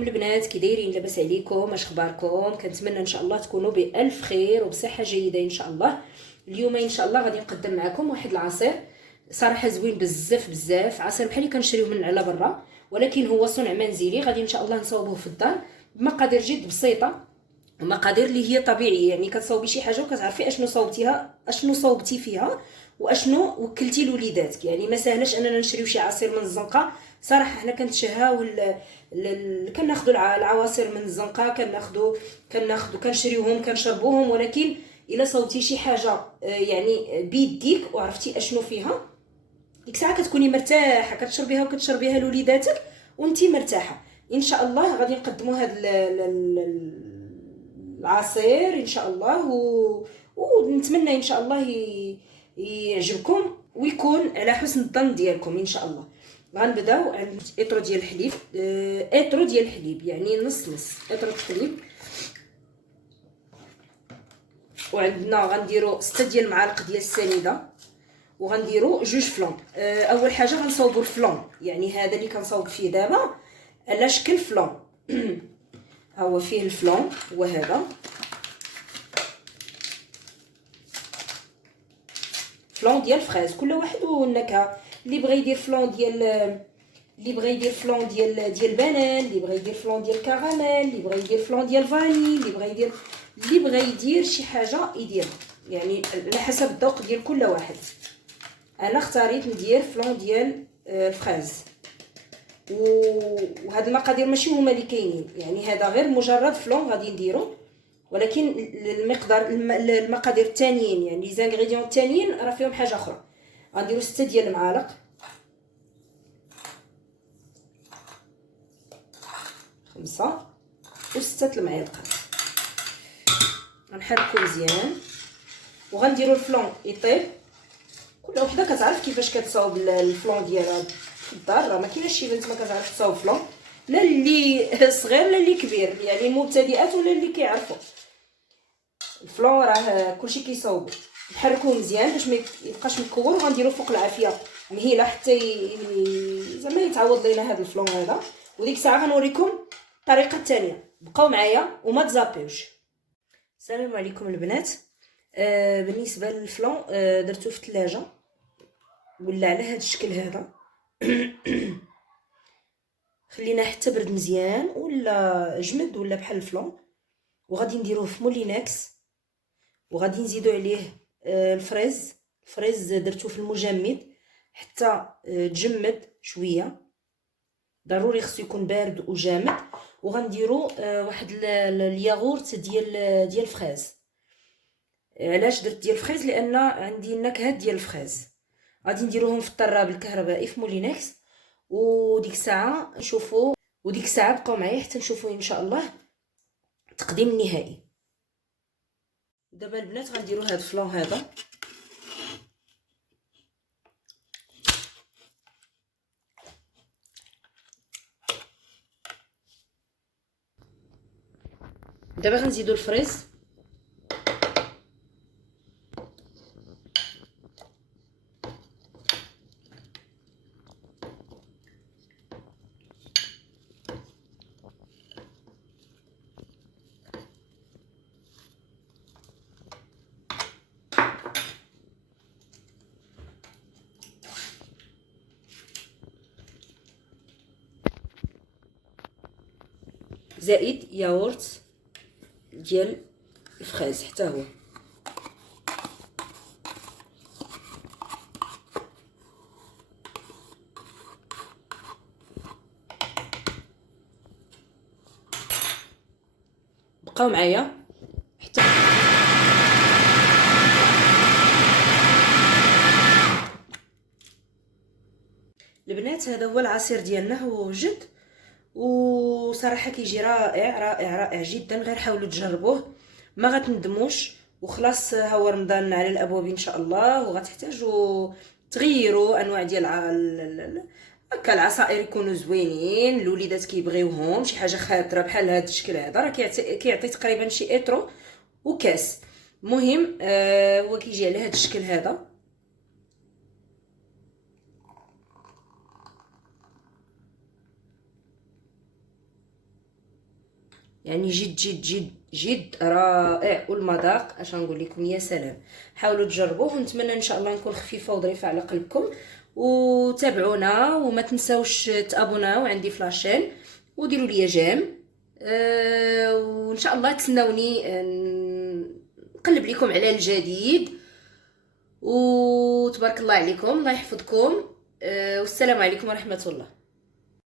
عليكم البنات، كي دايرين؟ لاباس عليكم؟ اش اخباركم؟ كنتمنى ان شاء الله تكونوا بالف خير وبصحه جيده ان شاء الله. اليوم ان شاء الله غادي نقدم معكم واحد العصير صراحه زوين بزاف بزاف، عصير بحال اللي كنشريوه من على برا، ولكن هو صنع منزلي. غادي ان شاء الله نصاوبوه في الدار بمقادير جد بسيطه، مقادير اللي هي طبيعيه. يعني كتصاوبي شي حاجه وكتعرفي اشنو صوبتي فيها واشنو وكلتي لوليداتك. يعني ما ساهلاش اننا نشريو شي عصير من الزنقه. صراحه حنا كنتشهاو كناخذوا العواصر من الزنقه، كنشريوهم كنشربوهم، ولكن الا صوبتي شي حاجه يعني بيديك وعرفتي اشنو فيها، ديك الساعه كتكوني مرتاحه كتشربيها لوليداتك وانتي مرتاحه. ان شاء الله غادي نقدموا هذا العصير ان شاء الله، ونتمنى ان شاء الله يعجبكم ويكون على حسن الظن ديالكم ان شاء الله. غنبداو عند اطرو ديال الحليب، اطرو ديال الحليب يعني نص اطرو الحليب، وعندنا غنديروا 6 ديال المعالق ديال السنيده، وغنديروا 2 فلون. اول حاجه غنصاوبوا الفلون، يعني هذا اللي كنصاوب فيه دابا على شكل فلون. ها هو فيه الفلون، هو هذا فلون ديال الفريز، كل واحد والنكهه. اللي بغى يدير فلون ديال ديال بنان، اللي بغى يدير فلون ديال كراميل، اللي بغى يدير فلون ديال فاني، اللي بغى يدير شي حاجه يدير، يعني على حسب الذوق ديال كل واحد. انا اختاريت ندير فلون ديال الفريز، وهاد المقادير ماشي هما اللي كاينين، يعني هذا غير مجرد فلون غادي نديرو، ولكن المقادير الثانيين يعني لي زانغريديون الثانيين راه فيهم حاجه اخرى. غنديروا 6 ديال المعالق، 5 و6 المعالق، غنحركو مزيان وغنديروا الفلون يطيب. كل وحده كتعرف كيفاش كتصاوب الفلون ديالها في الدار، راه ما كايناش شي بنت ما كتعرفش تصاوب فلون، لا اللي صغير لا اللي كبير، يعني المبتدئات ولا اللي كيعرفوا الفلون، راه كلشي كيصاوبو. نحركوه مزيان باش ما يبقاش مكور، وغنديرو فوق العافيه مهيله حتى زعما يتعوض لينا هذا الفلون هذا. وديك الساعه غنوريكم الطريقه الثانيه، بقاو معايا وما تزابيوش. السلام عليكم البنات. بالنسبه للفلون درتو في الثلاجه ولا على هذا الشكل هذا. خلينا حتى برد مزيان ولا جمد ولا بحال الفلون، وغادي نديروه في مولينكس، وغادي نزيدو عليه الفريز درتو في المجمد حتى تجمد شويه، ضروري خصو يكون بارد وجامد. وغنديرو واحد الياغورت ديال الفريز. علاش درت ديال الفريز؟ لان عندي النكهات ديال الفريز. غادي نديروهم في الطراب الكهربائي في مولينكس، وديك الساعه نشوفوا، وديك الساعه بقاو معايا حتى نشوفوا ان شاء الله التقديم النهائي. دابا البنات غنديروا هذا الفلون هذا، دابا غنزيدوا الفريز، زائد ياغورت ديال الفريز حتى هو. بقاو معايا حتى البنات. هذا هو العصير ديالنا، هو وجد وصراحه كيجي رائع رائع رائع جدا. غير حاولوا تجربوه ما غتندموش. وخلاص ها هو رمضان على الابواب ان شاء الله، وغتحتاجوا تغيروا انواع ديال هكا العصائر يكونوا زوينين، الوليدات كيبغيوهم شي حاجه خاطره بحال هذا الشكل هذا. راه كيعطي تقريبا شي اطرو وكاس. المهم هو كيجي على هذا الشكل هذا. يعني جد جد جد جد رائع، والمذاق اش نقول لكم، يا سلام. حاولوا تجربوه، ونتمنى ان شاء الله نكون خفيفه وظريفه على قلبكم. وتابعونا، وما تنساوش تابوناو عندي في لاشين، وديروا لي جيم. وان شاء الله تسناوني نقلب لكم على الجديد. وتبارك الله عليكم، الله يحفظكم. والسلام عليكم ورحمه الله.